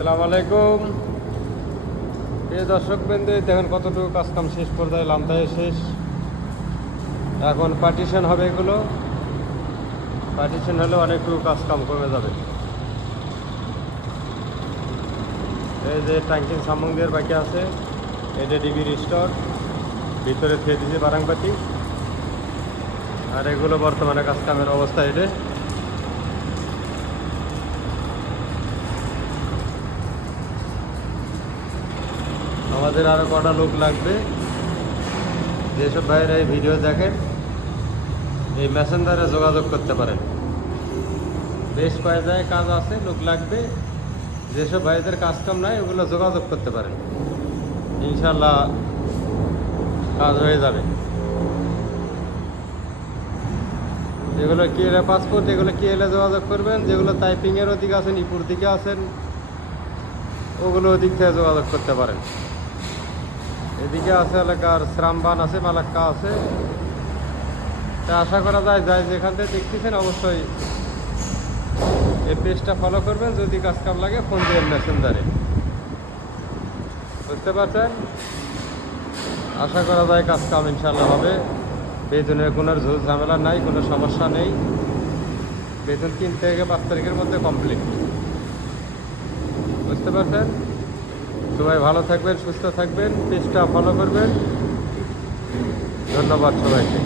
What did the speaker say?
আসসালামু আলাইকুম। এই দর্শক বৃন্দ দেখেন কতটুকু কাজকাম শেষ পর্যায়ে লামতায় শেষ। এখন পার্টিশন হবে, এগুলো পার্টিশন হলে অনেকটুকু কাজকাম কমে যাবে। এই যে ট্যাঙ্কির সামং দিয়ে বাকি আছে, এটা ডিবির স্টোর, ভিতরে থিয়ে দিয়েছে বারাংপাতি। আর এগুলো বর্তমানে কাজকামের অবস্থা। এটা আমাদের আরও কটা লোক লাগবে। যেসব ভাইয়েরা এই ভিডিও দেখেন এই মেসেঞ্জারে যোগাযোগ করতে পারেন। বেশ কয়েক জায়গায় কাজ আছে, লোক লাগবে। যেসব ভাইদের কাজ কাম নাই ওগুলো যোগাযোগ করতে পারেন, ইনশাল্লাহ কাজ হয়ে যাবে। যেগুলো কি এলে পাসপোর্ট, এগুলো কি এলে যোগাযোগ করবেন। যেগুলো টাইপিংয়ের ওদিকে আছেন, ইপুর দিকে আছেন, ওগুলো ওদিক থেকে যোগাযোগ করতে পারেন। এদিকে আছে এলাকার শ্রামবান আছে, মালাক্কা আছে। তা আশা করা যায় যেখান থেকে দেখতেছেন অবশ্যই এই পেজটা ফলো করবেন। যদি কাজ কাম লাগে ফোন দিবেন মেসেঞ্জারে, বুঝতে পারছেন। আশা করা যায় কাজ কাম ইনশাল্লাহ হবে। বেতনের কোনো ঝুল ঝামেলা নাই, কোনো সমস্যা নেই। বেতন 3 থেকে 5 তারিখের মধ্যে কমপ্লিট, বুঝতে পারছেন। সবাই ভালো থাকবেন, সুস্থ থাকবেন, পেজটা ফলো করবেন। ধন্যবাদ সবাইকে।